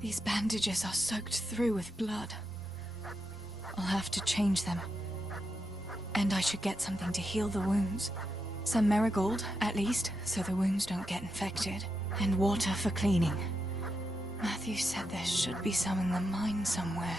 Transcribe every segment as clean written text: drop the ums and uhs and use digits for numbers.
These bandages are soaked through with blood. I'll have to change them. And I should get something to heal the wounds. Some marigold, at least, so the wounds don't get infected. And water for cleaning. Matthew said there should be some in the mine somewhere.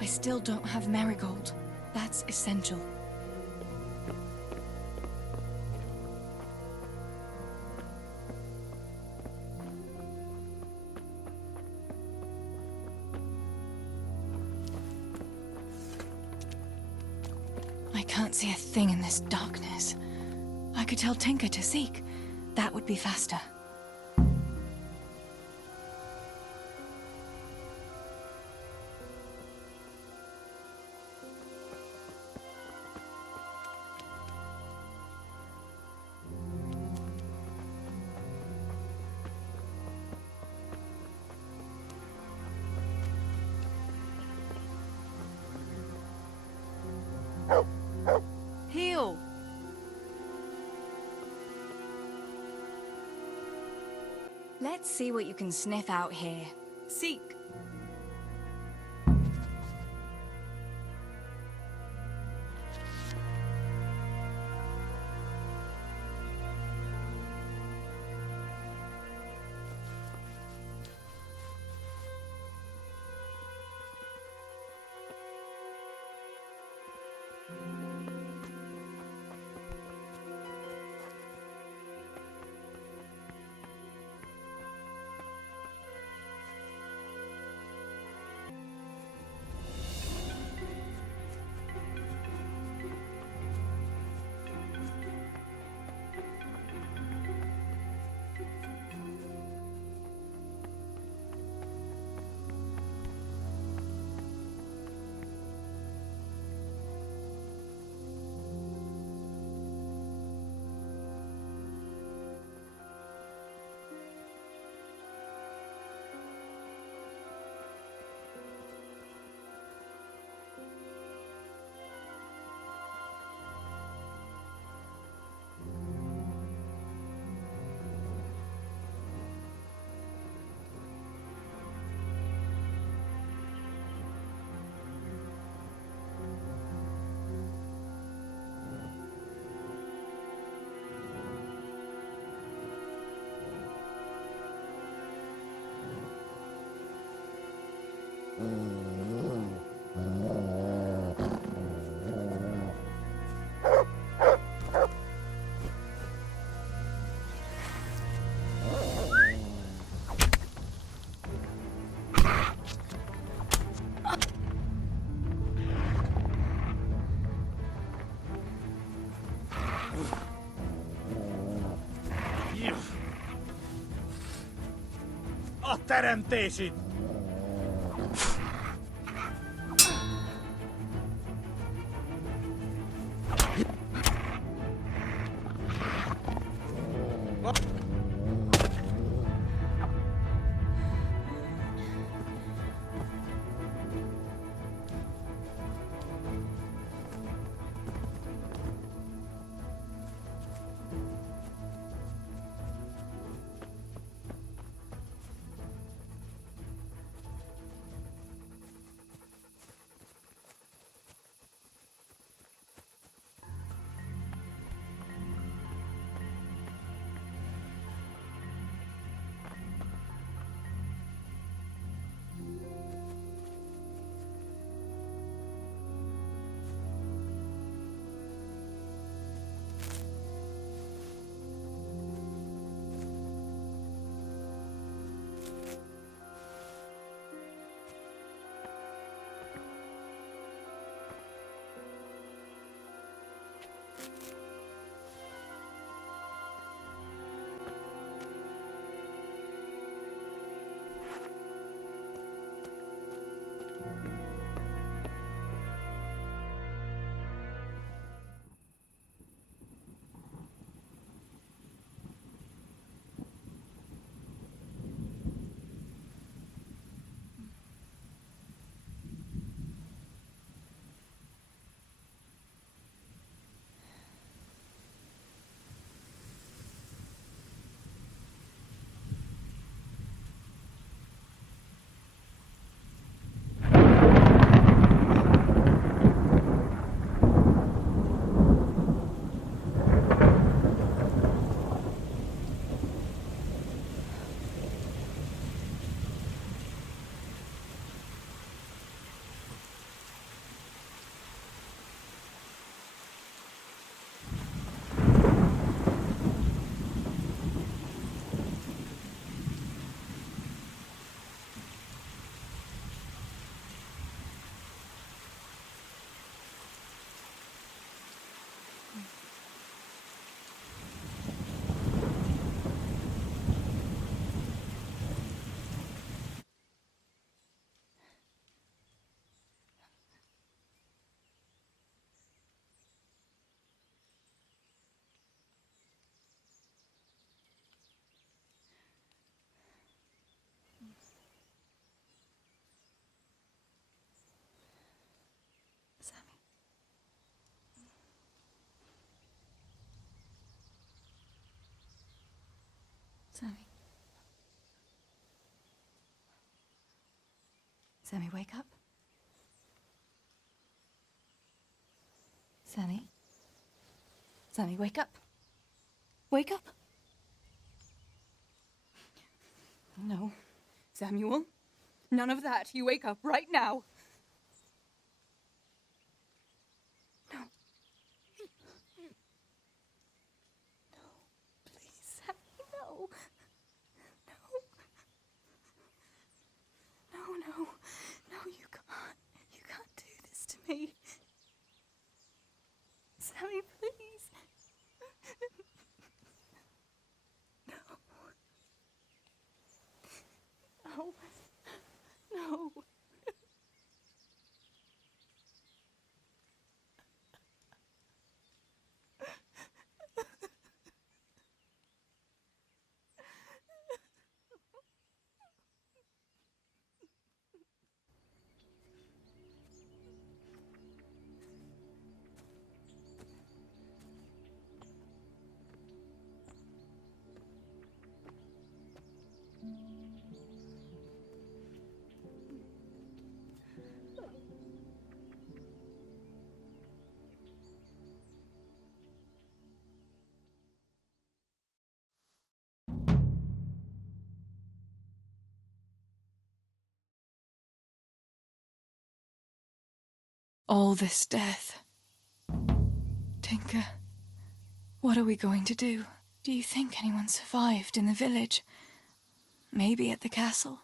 I still don't have marigold. That's essential. I can't see a thing in this darkness. I could tell Tinker to seek. That would be faster. Heal! Let's see what you can sniff out here. Seek! teremtésit! Sammy. Sammy. Sammy, wake up. Sammy. Sammy, wake up. Wake up. No. Samuel. None of that. You wake up right now. No. No. Please, Sammy, no. No. No, no. No, you can't. You can't do this to me. Sammy, please. No. No. No. All this death. Tinker, what are we going to do? Do you think anyone survived in the village? Maybe at the castle?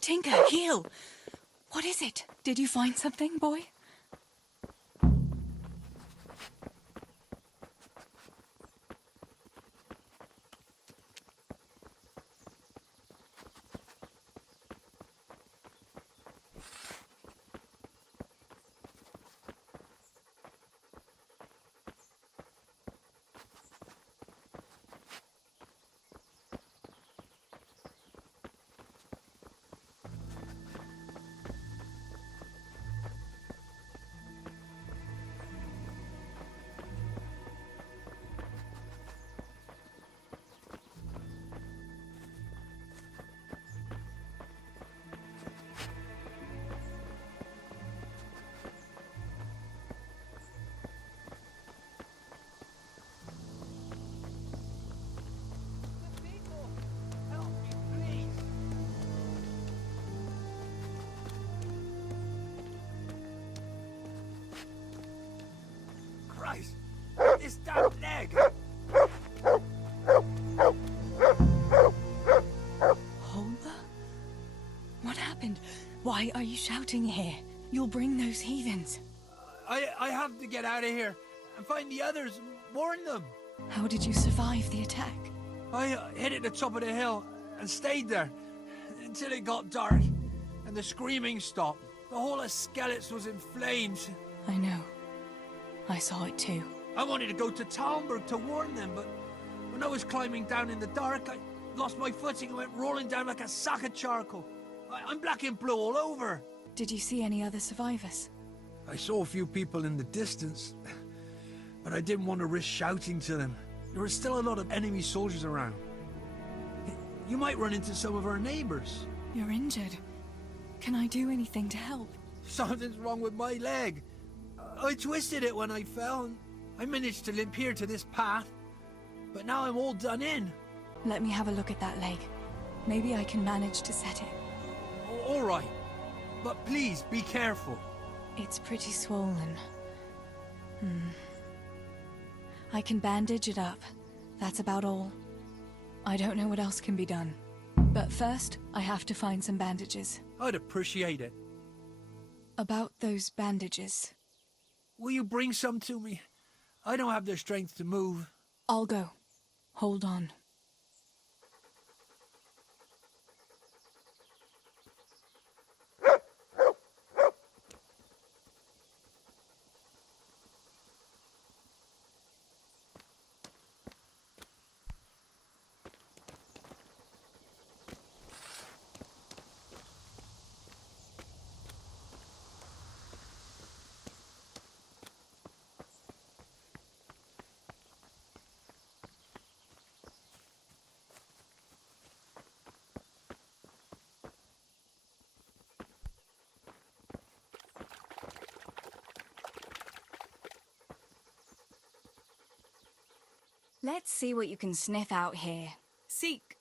Tinker, heal! What is it? Did you find something, boy? Christ! This damn leg! Holder? What happened? Why are you shouting here? You'll bring those heathens. I have to get out of here and find the others and warn them. How did you survive the attack? I hid at the top of the hill and stayed there until it got dark and the screaming stopped. The whole of Skeleton was in flames. I know. I saw it too. I wanted to go to Talmberg to warn them, but when I was climbing down in the dark, I lost my footing and went rolling down like a sack of charcoal. I'm black and blue all over. Did you see any other survivors? I saw a few people in the distance, but I didn't want to risk shouting to them. There were still a lot of enemy soldiers around. You might run into some of our neighbors. You're injured. Can I do anything to help? Something's wrong with my leg. I twisted it when I fell, and I managed to limp here to this path. But now I'm all done in. Let me have a look at that leg. Maybe I can manage to set it. All right. But please, be careful. It's pretty swollen. I can bandage it up. That's about all. I don't know what else can be done. But first, I have to find some bandages. I'd appreciate it. About those bandages. Will you bring some to me? I don't have the strength to move. I'll go. Hold on. Let's see what you can sniff out here. Seek.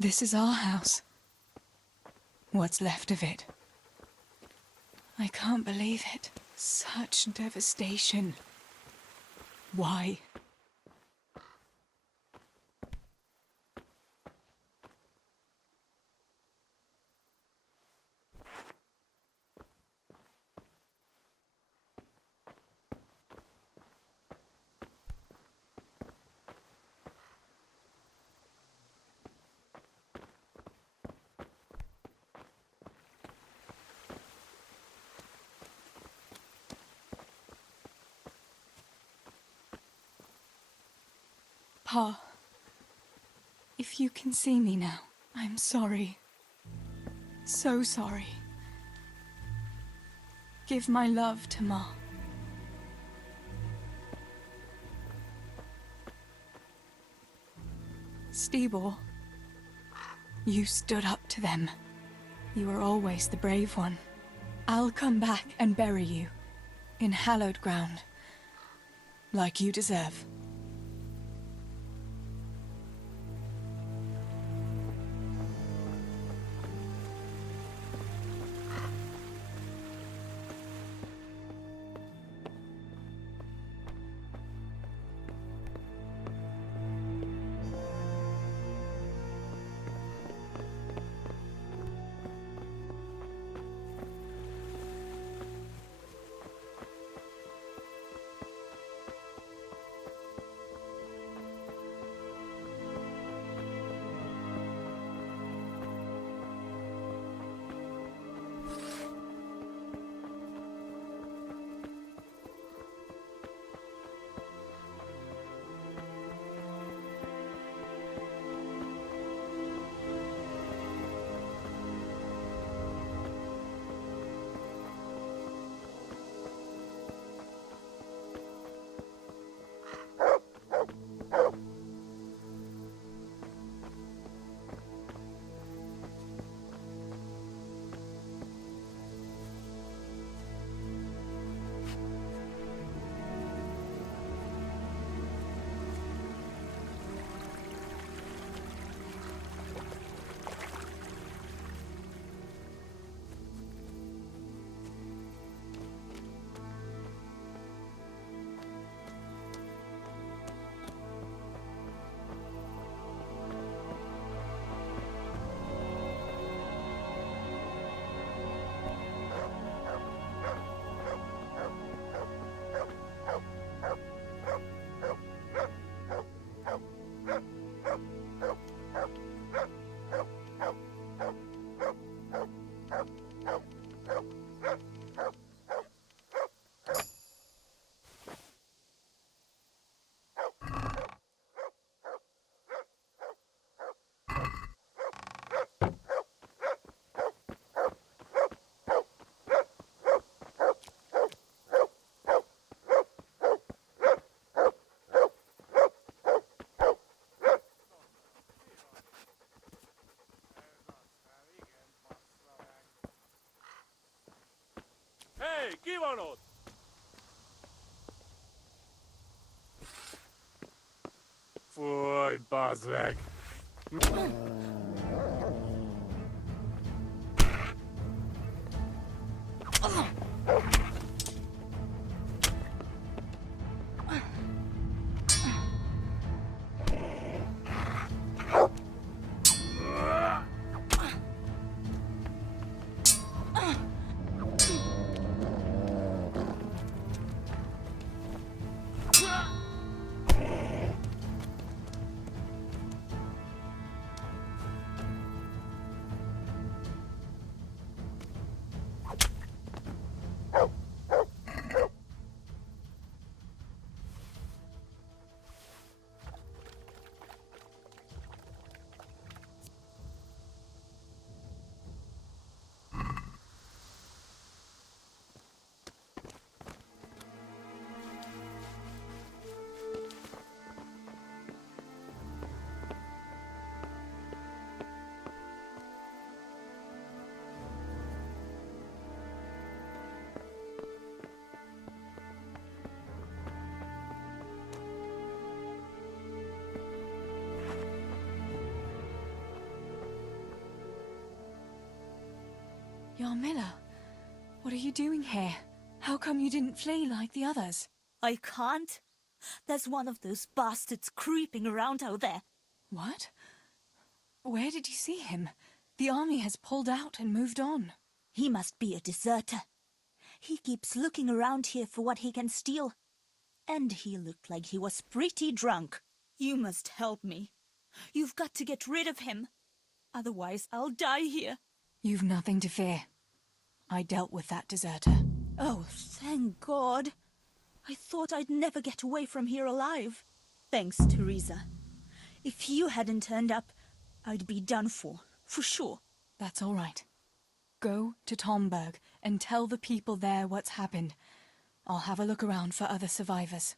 This is our house. What's left of it. I can't believe it. Such devastation. Why? Pa, if you can see me now, I'm sorry. So sorry. Give my love to Ma. Stibor, you stood up to them. You were always the brave one. I'll come back and bury you in hallowed ground, like you deserve. Hei, ki van ott? Fúj, bazd meg! Yarmila, what are you doing here? How come you didn't flee like the others? I can't. There's one of those bastards creeping around out there. What? Where did you see him? The army has pulled out and moved on. He must be a deserter. He keeps looking around here for what he can steal. And he looked like he was pretty drunk. You must help me. You've got to get rid of him. Otherwise, I'll die here. You've nothing to fear. I dealt with that deserter. Oh, thank God. I thought I'd never get away from here alive. Thanks, Teresa. If you hadn't turned up, I'd be done for sure. That's all right. Go to Tomberg and tell the people there what's happened. I'll have a look around for other survivors.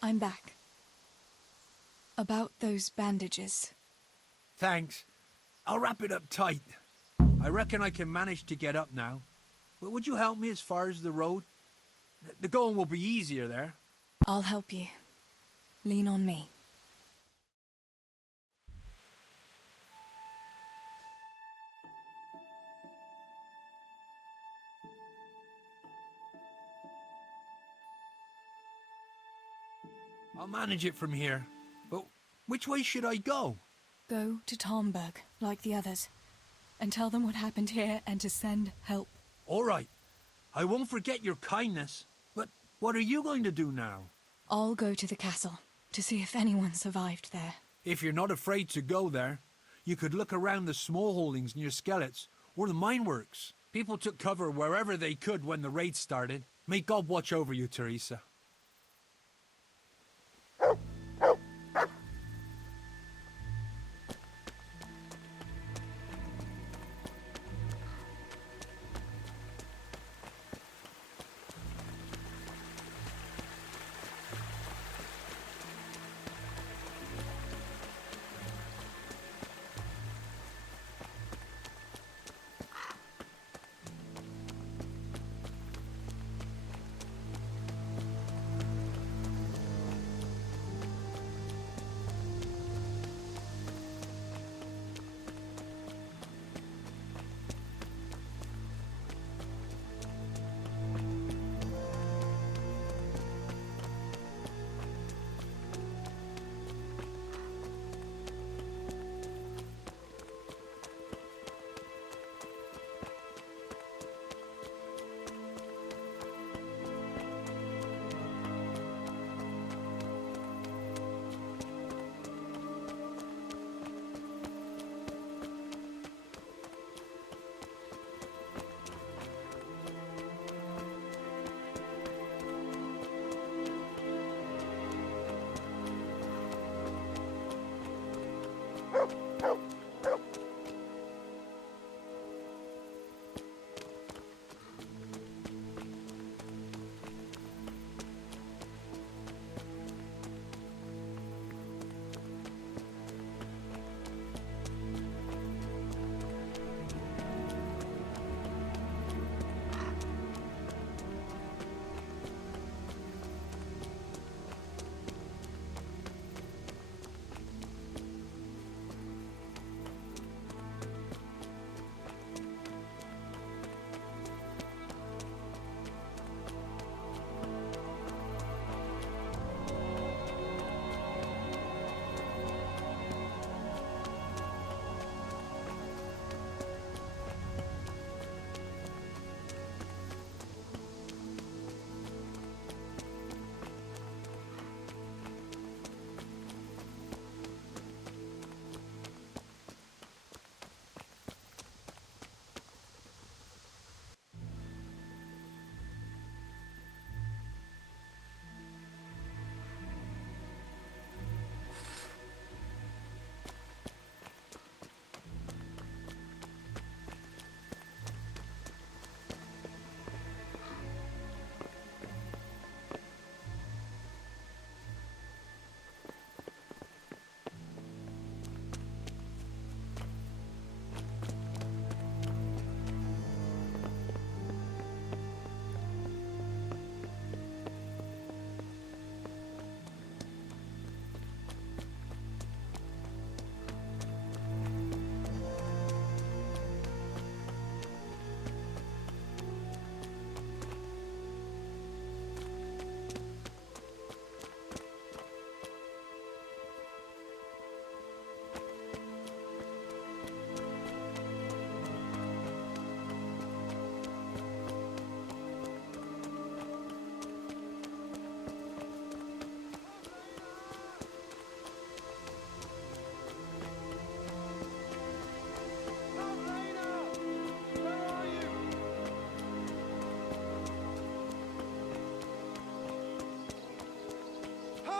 I'm back. About those bandages. Thanks. I'll wrap it up tight. I reckon I can manage to get up now. But would you help me as far as the road? The going will be easier there. I'll help you. Lean on me. I'll manage it from here. But which way should I go? Go to Tomberg, like the others, and tell them what happened here and to send help. All right. I won't forget your kindness. But what are you going to do now? I'll go to the castle to see if anyone survived there. If you're not afraid to go there, you could look around the small holdings near Skellets or the mine works. People took cover wherever they could when the raid started. May God watch over you, Teresa.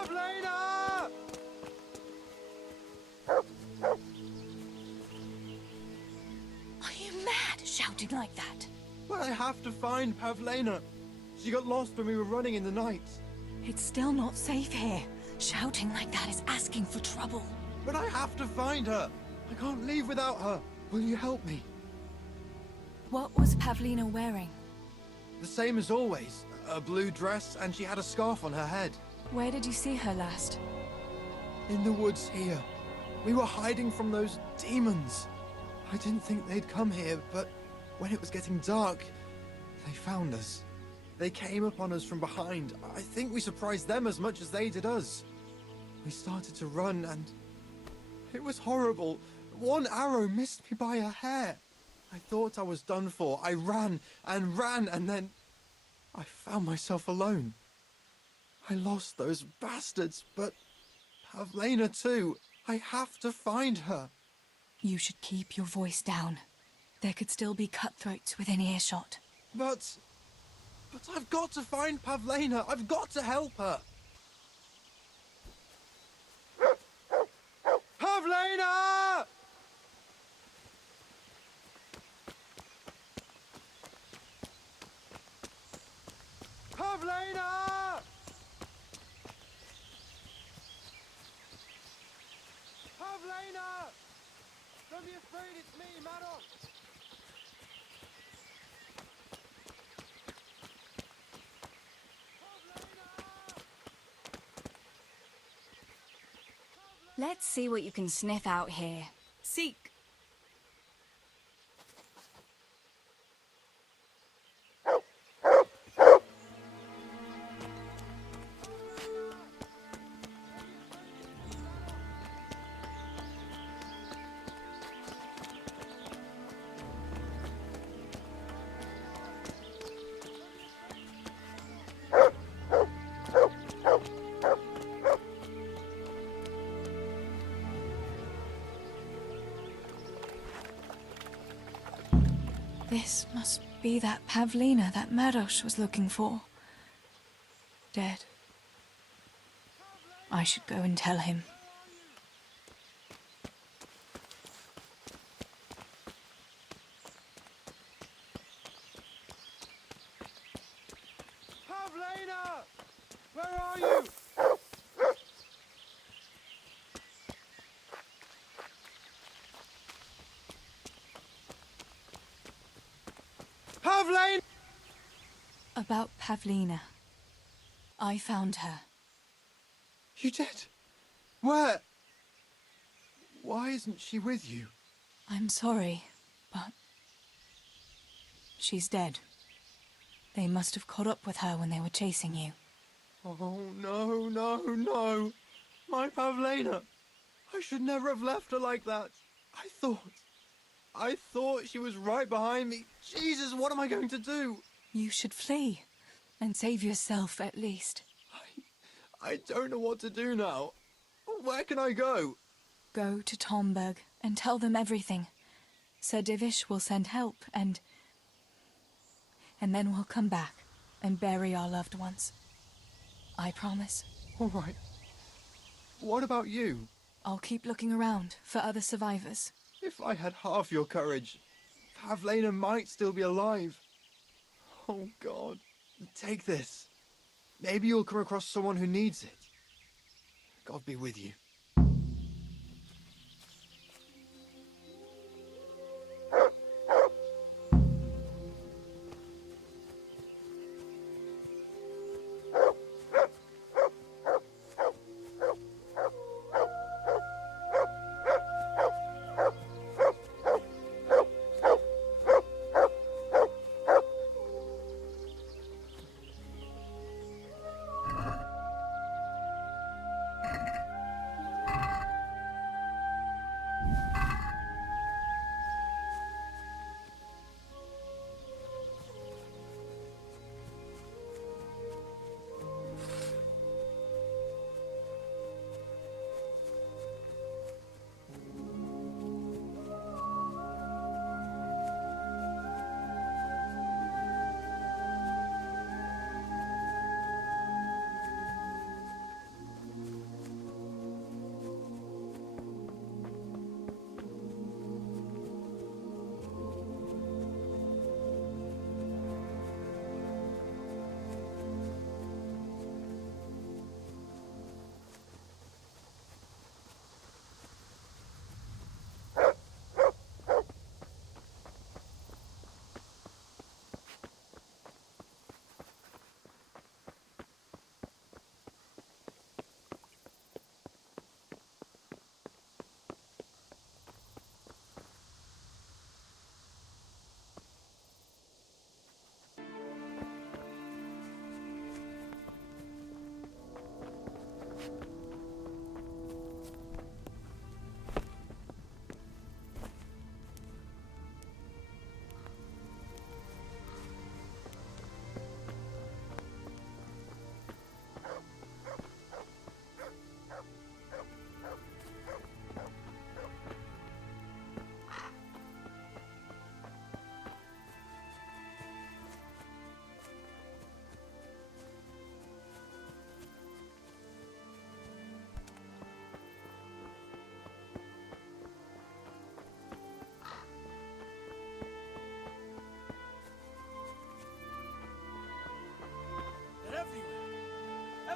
Pavlena! Are you mad, shouting like that? But I have to find Pavlena. She got lost when we were running in the night. It's still not safe here. Shouting like that is asking for trouble. But I have to find her. I can't leave without her. Will you help me? What was Pavlina wearing? The same as always. A blue dress, and she had a scarf on her head. Where did you see her last? In the woods here. We were hiding from those demons. I didn't think they'd come here, but when it was getting dark, they found us. They came upon us from behind. I think we surprised them as much as they did us. We started to run, and it was horrible. One arrow missed me by a hair. I thought I was done for. I ran and ran, and then I found myself alone. I lost those bastards, but Pavlena too. I have to find her. You should keep your voice down. There could still be cutthroats within earshot. But I've got to find Pavlena. I've got to help her. Pavlena! Pavlena! Pavlena! Don't be afraid, it's me, Maddox! Let's see what you can sniff out here. Seek. This must be that Pavlina that Maros was looking for. Dead. I should go and tell him. Pavlena! Where are you? Pavlena! About Pavlina. I found her. You did? Where? Why isn't she with you? I'm sorry, but she's dead. They must have caught up with her when they were chasing you. Oh, no, no, no. My Pavlena. I should never have left her like that. I thought she was right behind me. Jesus, what am I going to do? You should flee and save yourself at least. I don't know what to do now. Where can I go? Go to Tomberg and tell them everything. Sir Divish will send help and then we'll come back and bury our loved ones. I promise. All right. What about you? I'll keep looking around for other survivors. If I had half your courage, Pavlena might still be alive. Oh, God. Take this. Maybe you'll come across someone who needs it. God be with you.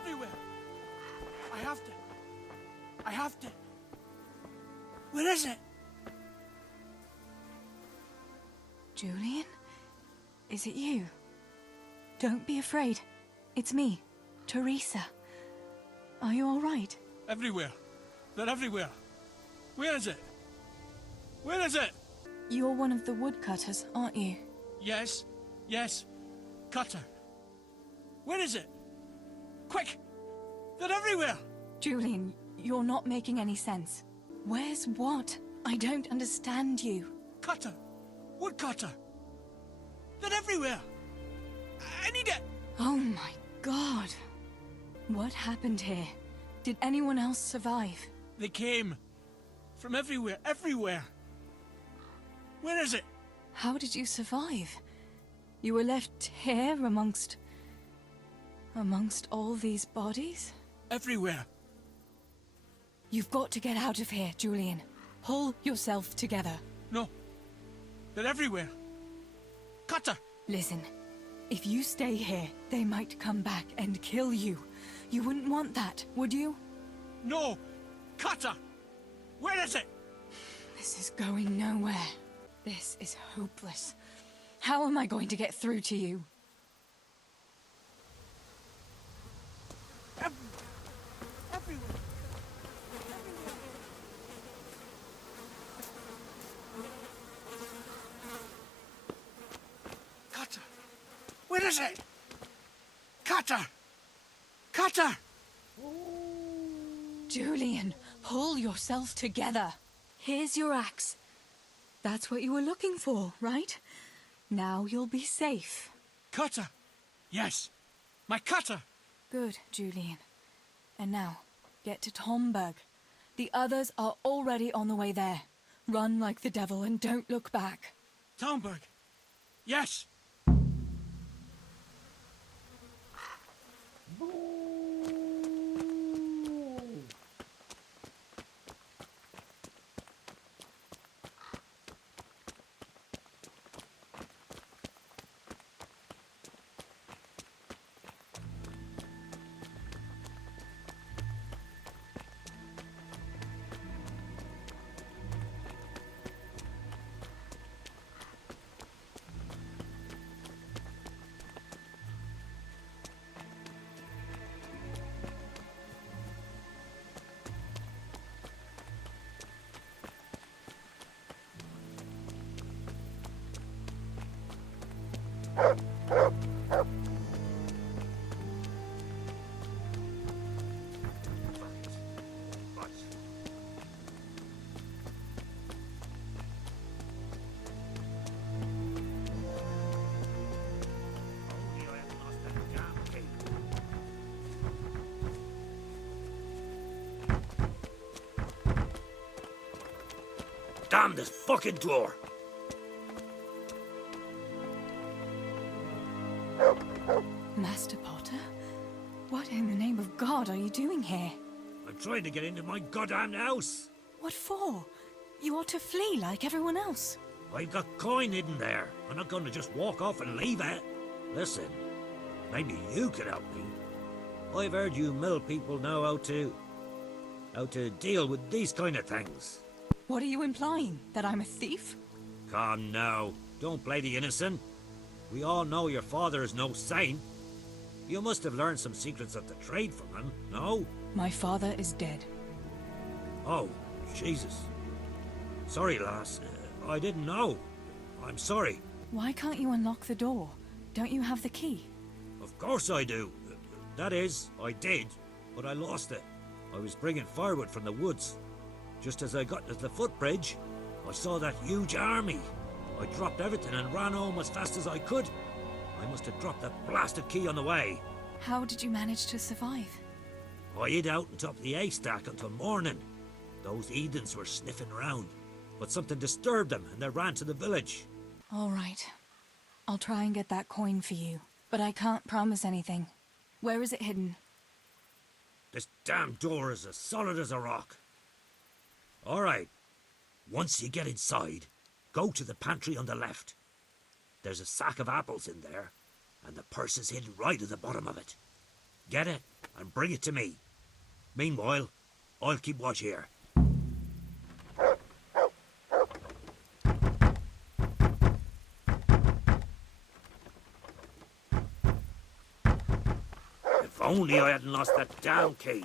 everywhere. I have to. Where is it? Julian? Is it you? Don't be afraid. It's me, Teresa. Are you all right? Everywhere. They're everywhere. Where is it? Where is it? You're one of the woodcutters, aren't you? Yes. Cutter. Where is it? Quick! They're everywhere! Julian, you're not making any sense. Where's what? I don't understand you. Cutter! Woodcutter! They're everywhere! I need it! Oh my god. What happened here? Did anyone else survive? They came. From everywhere. Where is it? How did you survive? You were left here amongst all these bodies? Everywhere. You've got to get out of here, Julian. Pull yourself together. No. They're everywhere. Cutter! Listen, if you stay here, they might come back and kill you. You wouldn't want that, would you? No! Cutter! Where is it? This is going nowhere. This is hopeless. How am I going to get through to you? Everywhere. Cutter! Where is it? Cutter! Cutter! Julian, pull yourself together. Here's your axe. That's what you were looking for, right? Now you'll be safe. Cutter! Yes, my cutter! Good, Julian. And now, get to Tomberg. The others are already on the way there. Run like the devil and don't look back. Townburg! Yes! Damn this fucking door! Master Potter? What in the name of God are you doing here? I'm trying to get into my goddamn house. What for? You ought to flee like everyone else. I've got coin hidden there. I'm not going to just walk off and leave it. Listen, maybe you can help me. I've heard you mill people know how to deal with these kind of things. What are you implying? That I'm a thief? Come now, don't play the innocent. We all know your father is no saint. You must have learned some secrets of the trade from him, no? My father is dead. Oh, Jesus. Sorry, lass. I didn't know. I'm sorry. Why can't you unlock the door? Don't you have the key? Of course I do. That is, I did, but I lost it. I was bringing firewood from the woods. Just as I got to the footbridge, I saw that huge army. I dropped everything and ran home as fast as I could. I must have dropped that blasted key on the way. How did you manage to survive? I hid out on top of the haystack until morning. Those heathens were sniffing around, but something disturbed them and they ran to the village. All right. I'll try and get that coin for you, but I can't promise anything. Where is it hidden? This damn door is as solid as a rock. All right. Once you get inside, go to the pantry on the left. There's a sack of apples in there, and the purse is hidden right at the bottom of it. Get it and bring it to me. Meanwhile, I'll keep watch here. If only I hadn't lost that damn key.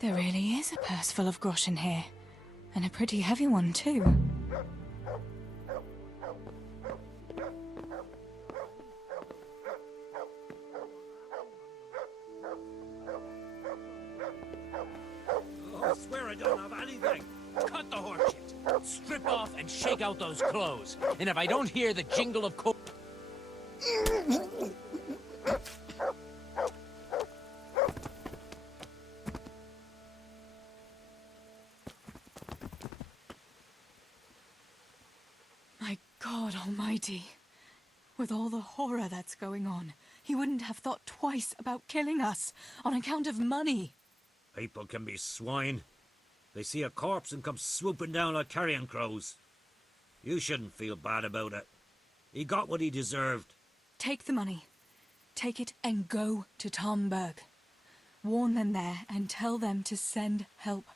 There really is a purse full of groschen here. And a pretty heavy one, too. Oh, I swear I don't have anything. Cut the horseshit. Strip off and shake out those clothes. And if I don't hear the jingle of My God Almighty. With all the horror that's going on, he wouldn't have thought twice about killing us on account of money. People can be swine. They see a corpse and come swooping down like carrion crows. You shouldn't feel bad about it. He got what he deserved. Take the money. Take it and go to Tomberg. Warn them there and tell them to send help.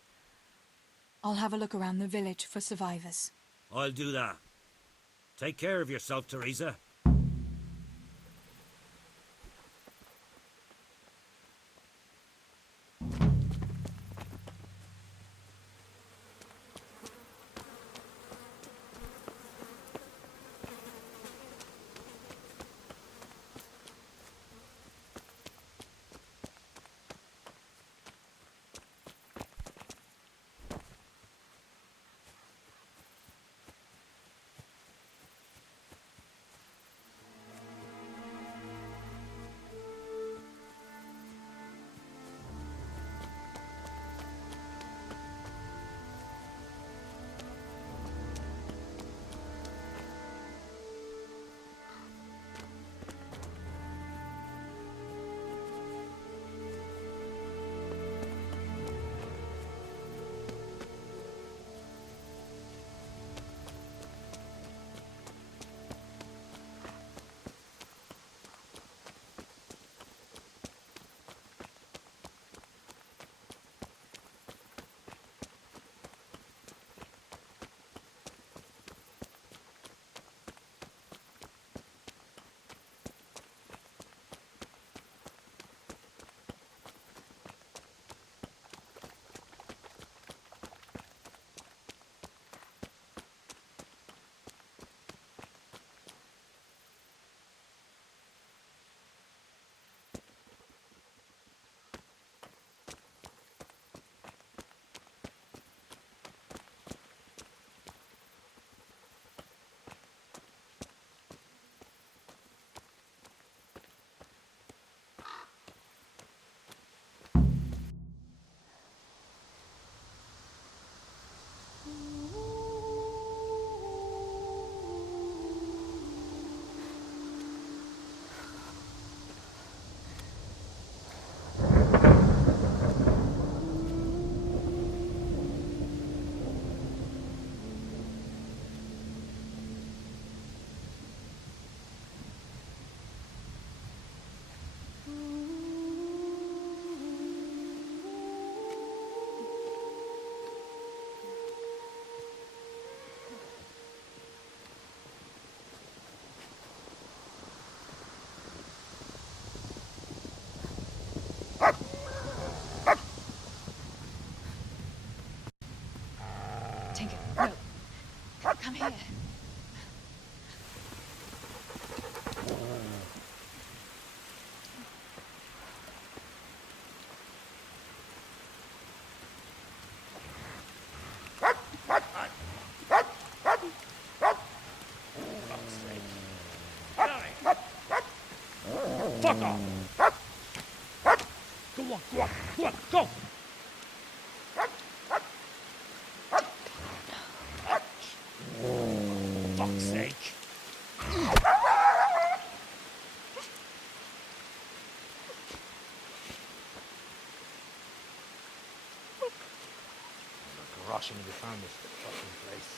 I'll have a look around the village for survivors. I'll do that. Take care of yourself, Teresa. Fuck off! Go on, go on, go on, go! Fuck's sake. Rushing to find this fucking place.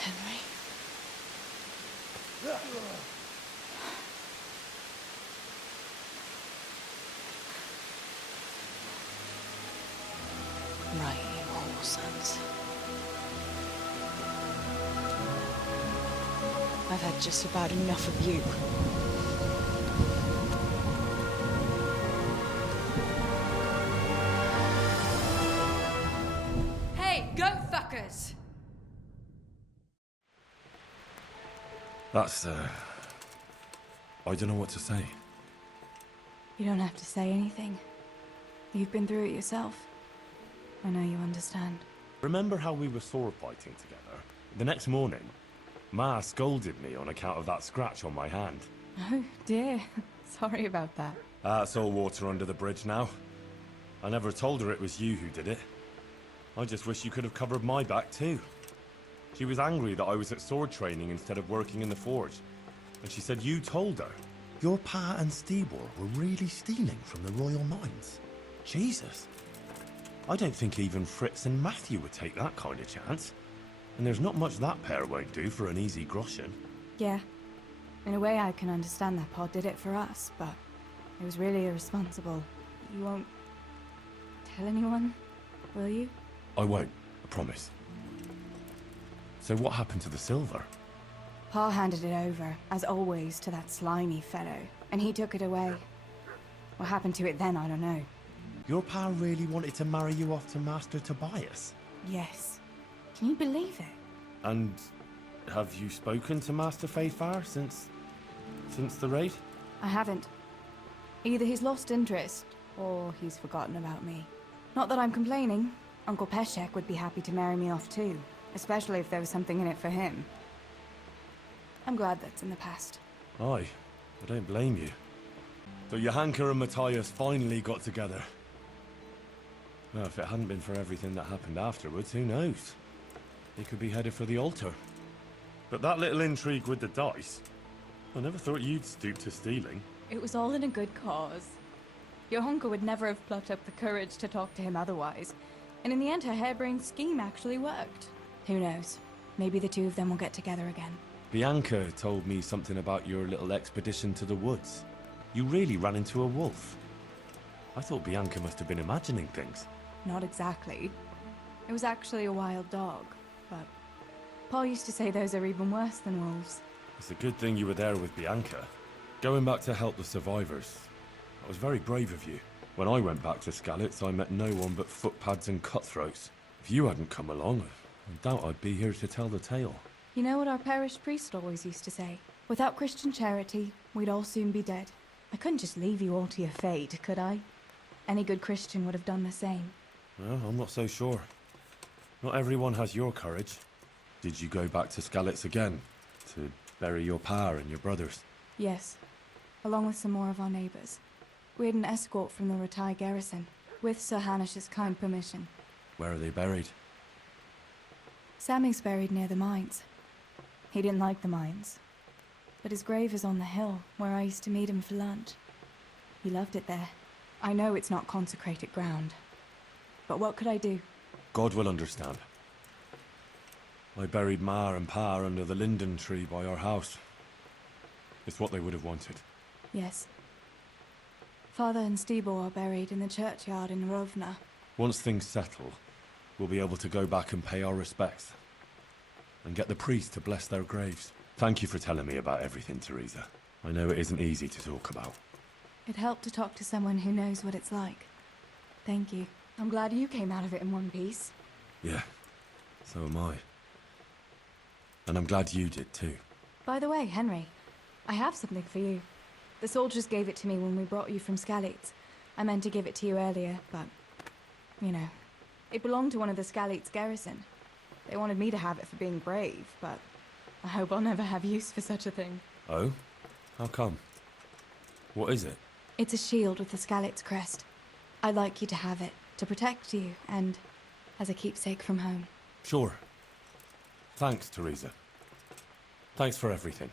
Henry. Right, you whole sons. I've had just about enough of you. Hey, go fuckers! That's, I don't know what to say. You don't have to say anything. You've been through it yourself. I know you understand. Remember how we were sword fighting together? The next morning, Ma scolded me on account of that scratch on my hand. Oh, dear. Sorry about that. That's all water under the bridge now. I never told her it was you who did it. I just wish you could have covered my back too. She was angry that I was at sword training instead of working in the forge. And she said you told her. Your pa and Stibor were really stealing from the royal mines. Jesus. I don't think even Fritz and Matthew would take that kind of chance. And there's not much that pair won't do for an easy groschen. Yeah. In a way, I can understand that Pa did it for us, but it was really irresponsible. You won't tell anyone, will you? I won't, I promise. So what happened to the silver? Pa handed it over, as always, to that slimy fellow, and he took it away. What happened to it then, I don't know. Your pa really wanted to marry you off to Master Tobias? Yes. Can you believe it? And have you spoken to Master Faithfar since the raid? I haven't. Either he's lost interest, or he's forgotten about me. Not that I'm complaining. Uncle Peshek would be happy to marry me off too, especially if there was something in it for him. I'm glad that's in the past. Aye, I don't blame you. So Johanka and Matthias finally got together. Well, if it hadn't been for everything that happened afterwards, who knows? They could be headed for the altar. But that little intrigue with the dice, I never thought you'd stoop to stealing. It was all in a good cause. Your uncle would never have plucked up the courage to talk to him otherwise. And in the end, her harebrained scheme actually worked. Who knows? Maybe the two of them will get together again. Bianca told me something about your little expedition to the woods. You really ran into a wolf. I thought Bianca must have been imagining things. Not exactly. It was actually a wild dog, but Paul used to say those are even worse than wolves. It's a good thing you were there with Bianca. Going back to help the survivors. That was very brave of you. When I went back to Skalitz, I met no one but footpads and cutthroats. If you hadn't come along, I doubt I'd be here to tell the tale. You know what our parish priest always used to say? Without Christian charity, we'd all soon be dead. I couldn't just leave you all to your fate, could I? Any good Christian would have done the same. Well, I'm not so sure. Not everyone has your courage. Did you go back to Skalitz again? To bury your pa and your brothers? Yes, along with some more of our neighbors. We had an escort from the retired garrison, with Sir Hanish's kind permission. Where are they buried? Sammy's buried near the mines. He didn't like the mines, but his grave is on the hill where I used to meet him for lunch. He loved it there. I know it's not consecrated ground, but what could I do? God will understand. I buried Ma and Pa under the linden tree by our house. It's what they would have wanted. Yes. Father and Stibor are buried in the churchyard in Rovna. Once things settle, we'll be able to go back and pay our respects. And get the priest to bless their graves. Thank you for telling me about everything, Teresa. I know it isn't easy to talk about. It helped to talk to someone who knows what it's like. Thank you. I'm glad you came out of it in one piece. Yeah, so am I. And I'm glad you did too. By the way, Henry, I have something for you. The soldiers gave it to me when we brought you from Skalitz. I meant to give it to you earlier, but, you know, it belonged to one of the Skalitz garrison. They wanted me to have it for being brave, but I hope I'll never have use for such a thing. Oh? How come? What is it? It's a shield with the Skalitz crest. I'd like you to have it, to protect you, and as a keepsake from home. Sure. Thanks, Teresa. Thanks for everything.